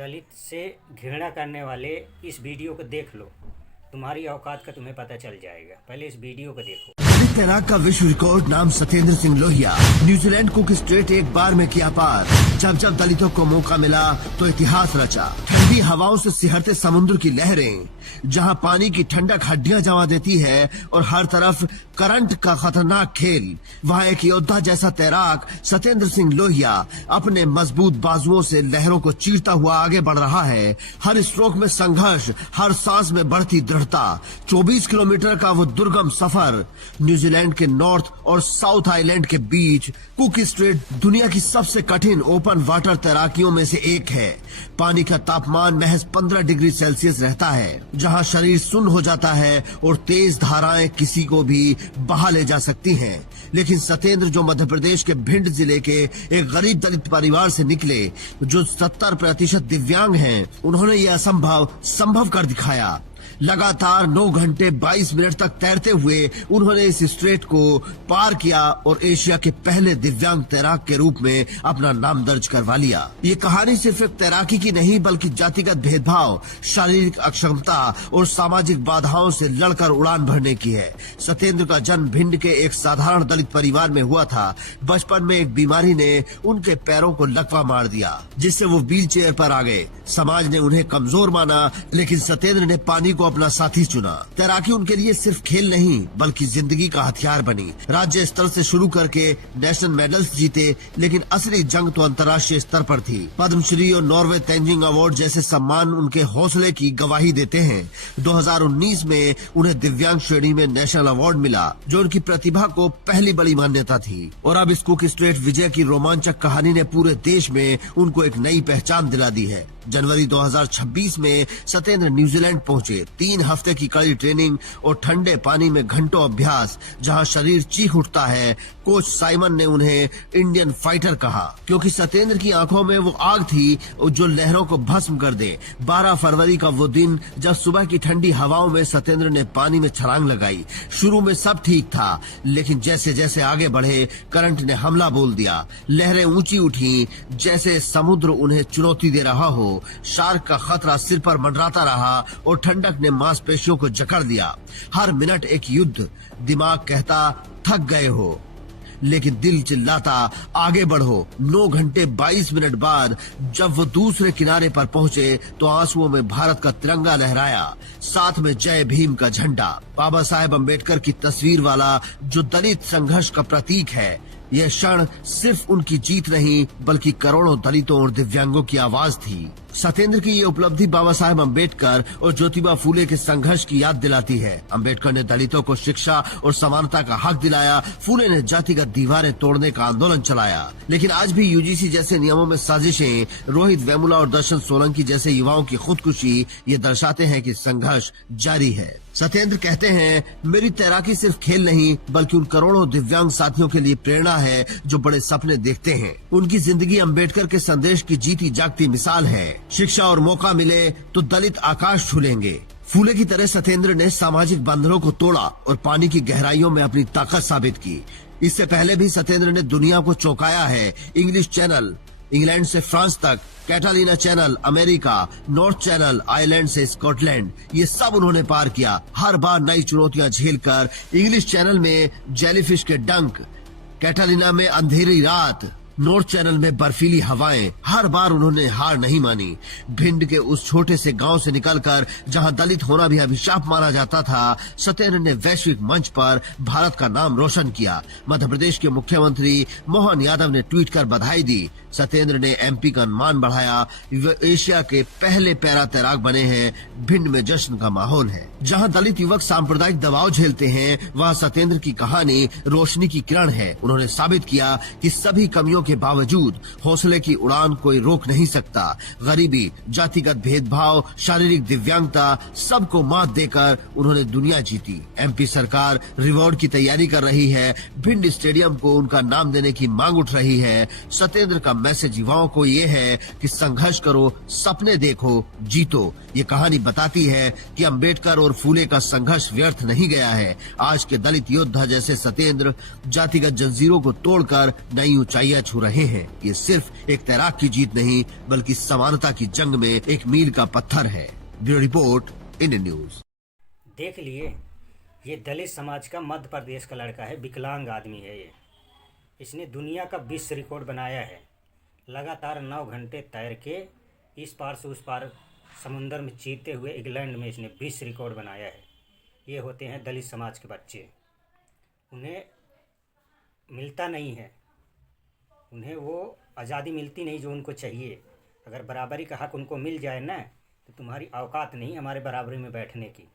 दलित से घृणा करने वाले इस वीडियो को देख लो, तुम्हारी औकात का तुम्हें पता चल जाएगा। पहले इस वीडियो को देखो। दलित तैराक का विश्व रिकॉर्ड नाम Satyendra Singh Lohia. New Zealand cook straight एक बार में किया पार। जब जब दलितों को मौका मिला तो इतिहास रचा। ठंडी हवाओं से सिहरते समुद्र की लहरें, जहां पानी की ठंडक हड्डियां जमा देती है और हर तरफ करंट का खतरनाक खेल, वहां एक योद्धा जैसा तैराक सत्येंद्र सिंह लोहिया अपने मजबूत बाजुओं से लहरों को चीरता हुआ आगे बढ़ रहा है। हर स्ट्रोक में संघर्ष, हर सांस में बढ़ती दृढ़ता। 24 किलोमीटर का वो दुर्गम सफर न्यूजीलैंड के नॉर्थ और साउथ आइलैंड के बीच। कुक स्ट्रेट दुनिया की सबसे कठिन ओपन वाटर तैराकियों में से एक है। पानी का तापमान महज 15 डिग्री सेल्सियस रहता है, जहां शरीर सुन्न हो जाता है और तेज धाराएं किसी को भी बहा ले जा सकती हैं। लेकिन सत्येंद्र, जो मध्य प्रदेश के भिंड जिले के एक गरीब दलित परिवार से निकले, जो 70% दिव्यांग हैं, उन्होंने ये असंभव संभव कर दिखाया। लगातार 9 घंटे 22 मिनट तक तैरते हुए उन्होंने इस स्ट्रेट को पार किया और एशिया के पहले दिव्यांग तैराक के रूप में अपना नाम दर्ज करवा लिया। ये कहानी सिर्फ एक तैराकी की नहीं, बल्कि जातिगत भेदभाव, शारीरिक अक्षमता और सामाजिक बाधाओं से लड़कर उड़ान भरने की है। सत्येंद्र का जन्म भिंड के एक साधारण दलित परिवार में हुआ था। बचपन में एक बीमारी ने उनके पैरों को लकवा मार दिया, जिससे वो व्हील चेयर पर आ गए। समाज ने उन्हें कमजोर माना, लेकिन सत्येंद्र ने पानी को अपना साथी चुना। तैराकी उनके लिए सिर्फ खेल नहीं, बल्कि जिंदगी का हथियार बनी। राज्य स्तर से शुरू करके नेशनल मेडल्स जीते, लेकिन असली जंग तो अंतर्राष्ट्रीय स्तर पर थी। पद्मश्री और नॉर्वे तेंजिंग अवार्ड जैसे सम्मान उनके हौसले की गवाही देते हैं। 2019 में उन्हें दिव्यांग श्रेणी में नेशनल अवार्ड मिला, जो उनकी प्रतिभा को पहली बड़ी मान्यता थी। और अब इस कुक स्ट्रेट विजय की रोमांचक कहानी ने पूरे देश में उनको एक नई पहचान दिला दी है। जनवरी 2026 में सत्येंद्र न्यूजीलैंड पहुंचे। 3 हफ्ते की कड़ी ट्रेनिंग और ठंडे पानी में घंटों अभ्यास, जहां शरीर चीख उठता है। कोच साइमन ने उन्हें इंडियन फाइटर कहा, क्योंकि सत्येंद्र की आंखों में वो आग थी जो लहरों को भस्म कर दे। 12 फरवरी का वो दिन, जब सुबह की ठंडी हवाओं में सत्येंद्र ने पानी में छलांग लगाई। शुरू में सब ठीक था, लेकिन जैसे जैसे आगे बढ़े, करंट ने हमला बोल दिया। लहरें ऊंची उठी, जैसे समुद्र उन्हें चुनौती दे रहा हो। शार्क का खतरा सिर पर मंडराता रहा और ठंडक ने मांसपेशियों को जकड़ दिया। हर मिनट एक युद्ध। दिमाग कहता थक गए हो, लेकिन दिल चिल्लाता आगे बढ़ो। 9 घंटे 22 मिनट बाद जब वो दूसरे किनारे पर पहुंचे, तो आंसुओं में भारत का तिरंगा लहराया, साथ में जय भीम का झंडा। बाबा साहेब अम्बेडकर की तस्वीर वाला, जो दलित संघर्ष का प्रतीक है। यह क्षण सिर्फ उनकी जीत नहीं, बल्कि करोड़ों दलितों और दिव्यांगों की आवाज थी। सत्येंद्र की ये उपलब्धि बाबा साहेब अम्बेडकर और ज्योतिबा फूले के संघर्ष की याद दिलाती है। अम्बेडकर ने दलितों को शिक्षा और समानता का हक दिलाया। फूले ने जातिगत दीवारें तोड़ने का आंदोलन चलाया। लेकिन आज भी यूजीसी जैसे नियमों में साजिशें, रोहित वेमुला और दर्शन सोलंकी जैसे युवाओं की खुदकुशी, ये दर्शाते हैं कि संघर्ष जारी है। सत्येंद्र कहते हैं, मेरी तैराकी सिर्फ खेल नहीं, बल्कि उन करोड़ों दिव्यांग साथियों के लिए प्रेरणा है, जो बड़े सपने देखते हैं। उनकी जिंदगी अम्बेडकर के संदेश की जीती जागती मिसाल है। शिक्षा और मौका मिले तो दलित आकाश छूलेंगे। फूले की तरह सत्येंद्र ने सामाजिक बंधनों को तोड़ा और पानी की गहराइयों में अपनी ताकत साबित की। इससे पहले भी सत्येंद्र ने दुनिया को चौंकाया है। इंग्लिश चैनल, इंग्लैंड से फ्रांस तक, Catalina channel, America, north channel, Ireland से स्कॉटलैंड, ये सब उन्होंने पार किया। हर बार नई चुनौतियां झेलकर। इंग्लिश चैनल में जेलीफिश के डंक, कैटालिना में अंधेरी रात, नॉर्थ चैनल में बर्फीली हवाएं। हर बार उन्होंने हार नहीं मानी। भिंड के उस छोटे से गांव से निकलकर, जहां दलित होना भी अभिशाप माना जाता था, सत्येंद्र ने वैश्विक मंच पर भारत का नाम रोशन किया। मध्य प्रदेश के मुख्यमंत्री मोहन यादव ने ट्वीट कर बधाई दी। सत्येंद्र ने एमपी का मान बढ़ाया। वे एशिया के पहले पैरा तैराक बने हैं। भिंड में जश्न का माहौल है। जहां दलित युवक सांप्रदायिक दबाव झेलते हैं, वहां सत्येंद्र की कहानी रोशनी की किरण है। उन्होंने साबित किया कि सभी कमियों के बावजूद हौसले की उड़ान कोई रोक नहीं सकता। गरीबी, जातिगत भेदभाव, शारीरिक दिव्यांगता, सबको मात देकर उन्होंने दुनिया जीती। एमपी सरकार रिवॉर्ड की तैयारी कर रही है। भिंड स्टेडियम को उनका नाम देने की मांग उठ रही है। सत्येंद्र का मैसेज युवाओं को ये है कि संघर्ष करो, सपने देखो, जीतो। ये कहानी बताती है कि अम्बेडकर और फूले का संघर्ष व्यर्थ नहीं गया है। आज के दलित योद्धा जैसे सत्येंद्र जातिगत जंजीरों को तोड़कर नई ऊंचाइयां छू हो रहे हैं। ये सिर्फ एक तैराक की जीत नहीं बल्कि समानता की जंग में एक मील का पत्थर है। Bureau report, Indian news. देख लिए, ये दलित समाज का मध्य प्रदेश का लड़का है, विकलांग आदमी है ये। इसने दुनिया का विश्व रिकॉर्ड बनाया है। लगातार 9 घंटे तैर के इस पार से उस पार समुंदर में चीरते हुए इंग्लैंड में इसने विश्व रिकॉर्ड बनाया है। ये होते हैं दलित समाज के बच्चे। उन्हें मिलता नहीं है, उन्हें वो आज़ादी मिलती नहीं जो उनको चाहिए। अगर बराबरी का हक उनको मिल जाए ना, तो तुम्हारी औकात नहीं हमारे बराबरी में बैठने की।